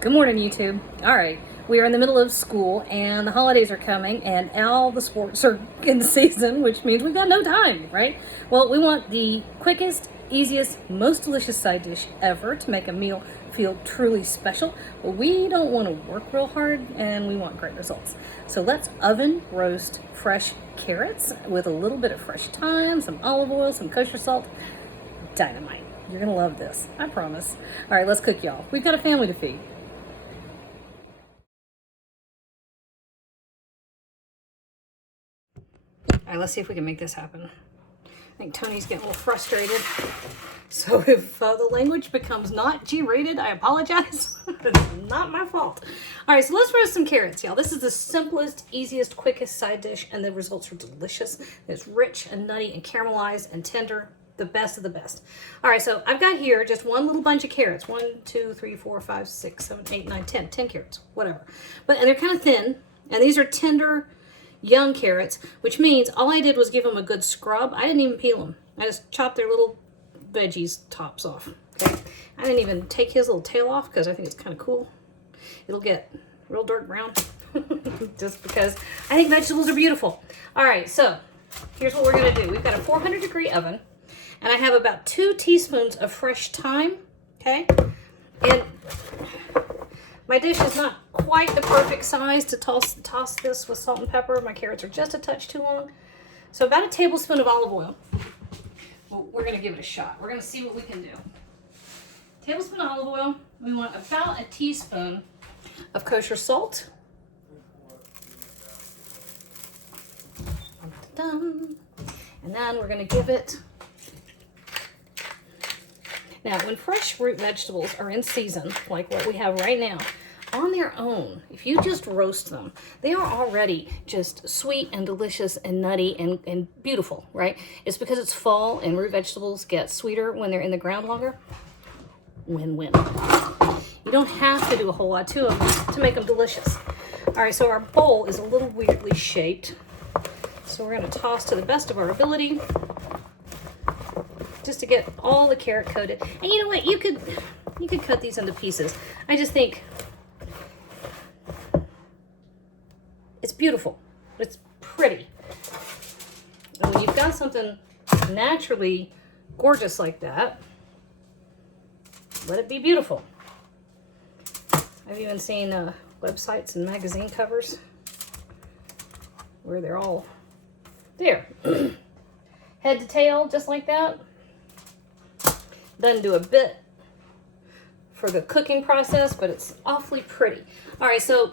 Good morning, YouTube. All right, we are in the middle of school and the holidays are coming and all the sports are in season, which means we've got no time, right? Well, we want the quickest, easiest, most delicious side dish ever to make a meal feel truly special, but we don't want to work real hard and we want great results. So let's oven roast fresh carrots with a little bit of fresh thyme, some olive oil, some kosher salt. Dynamite. You're gonna love this, I promise. All right, let's cook, y'all. We've got a family to feed. All right, let's see if we can make this happen. I think Tony's getting a little frustrated. So if the language becomes not G-rated, I apologize. It's not my fault. All right, so let's roast some carrots, y'all. This is the simplest, easiest, quickest side dish, and the results are delicious. It's rich and nutty and caramelized and tender. The best of the best. All right, so I've got here just one little bunch of carrots. 1, 2, 3, 4, 5, 6, 7, 8, 9, 10. 10 carrots, whatever. And they're kind of thin, and these are tender, young carrots, which means all I did was give them a good scrub. I didn't even peel them. I just chopped their little veggies tops off. Okay, I didn't even take his little tail off because I think it's kind of cool. It'll get real dark brown just because I think vegetables are beautiful. All right, so here's what we're gonna do. We've got a 400-degree oven, and I have about 2 teaspoons of fresh thyme. Okay, and my dish is not quite the perfect size to toss this with salt and pepper. My carrots are just a touch too long. So about a tablespoon of olive oil. Well, we're gonna give it a shot. We're gonna see what we can do. Tablespoon of olive oil. We want about a teaspoon of kosher salt. Dun. And then we're gonna give it. Now, when fresh root vegetables are in season, like what we have right now, on their own, if you just roast them, they are already just sweet and delicious and nutty and beautiful, right? It's because it's fall and root vegetables get sweeter when they're in the ground longer. Win-win. You don't have to do a whole lot to them to make them delicious. All right, so our bowl is a little weirdly shaped. So we're gonna toss to the best of our ability, just to get all the carrot coated. And you know what? You could cut these into pieces. I just think it's beautiful. It's pretty. And when you've got something naturally gorgeous like that, let it be beautiful. I've even seen websites and magazine covers where they're all there. Head to tail, just like that. Doesn't do a bit for the cooking process, but it's awfully pretty. All right, so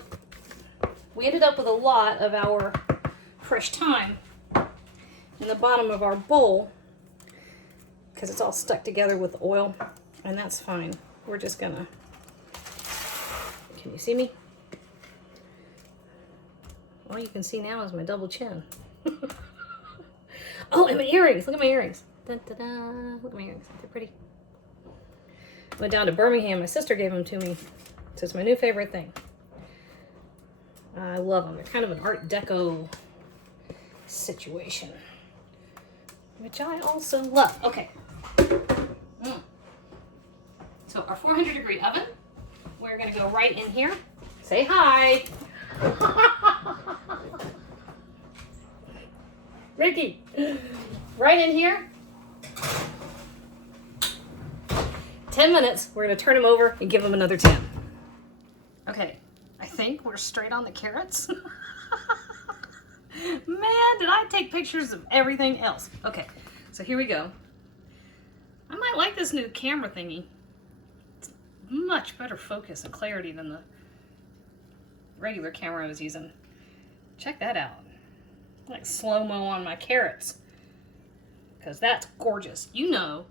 we ended up with a lot of our fresh thyme in the bottom of our bowl because it's all stuck together with the oil, and that's fine. We're just gonna, can you see me? All you can see now is my double chin. Oh, and my earrings. Look at my earrings. Dun, dun, dun. Look at my earrings. They're pretty. Went down to Birmingham. My sister gave them to me. So it's my new favorite thing. I love them. They're kind of an Art Deco situation, which I also love. Okay. So our 400-degree oven, we're going to go right in here. Say hi. Ricky, right in here. 10 minutes, we're gonna turn them over and give them another 10. Okay, I think we're straight on the carrots. Man, did I take pictures of everything else. Okay, so here we go. I might like this new camera thingy. It's much better focus and clarity than the regular camera I was using. Check that out. Like slow-mo on my carrots, because that's gorgeous. You know,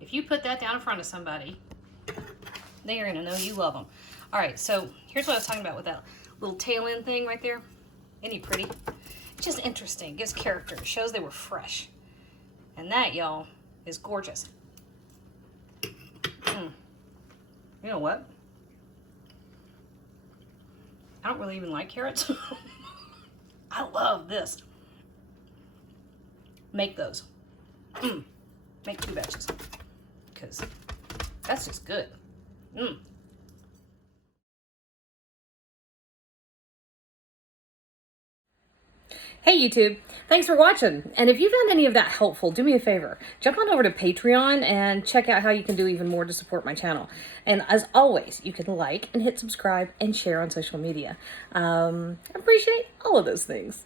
if you put that down in front of somebody, they are gonna know you love them. All right, so here's what I was talking about with that little tail end thing right there. Isn't he pretty? It's just interesting, it gives character, it shows they were fresh. And that, y'all, is gorgeous. You know what? I don't really even like carrots. I love this. Make those. Make 2 batches, because that's just good. Hey YouTube, thanks for watching. And if you found any of that helpful, do me a favor. Jump on over to Patreon and check out how you can do even more to support my channel. And as always, you can like and hit subscribe and share on social media. I appreciate all of those things.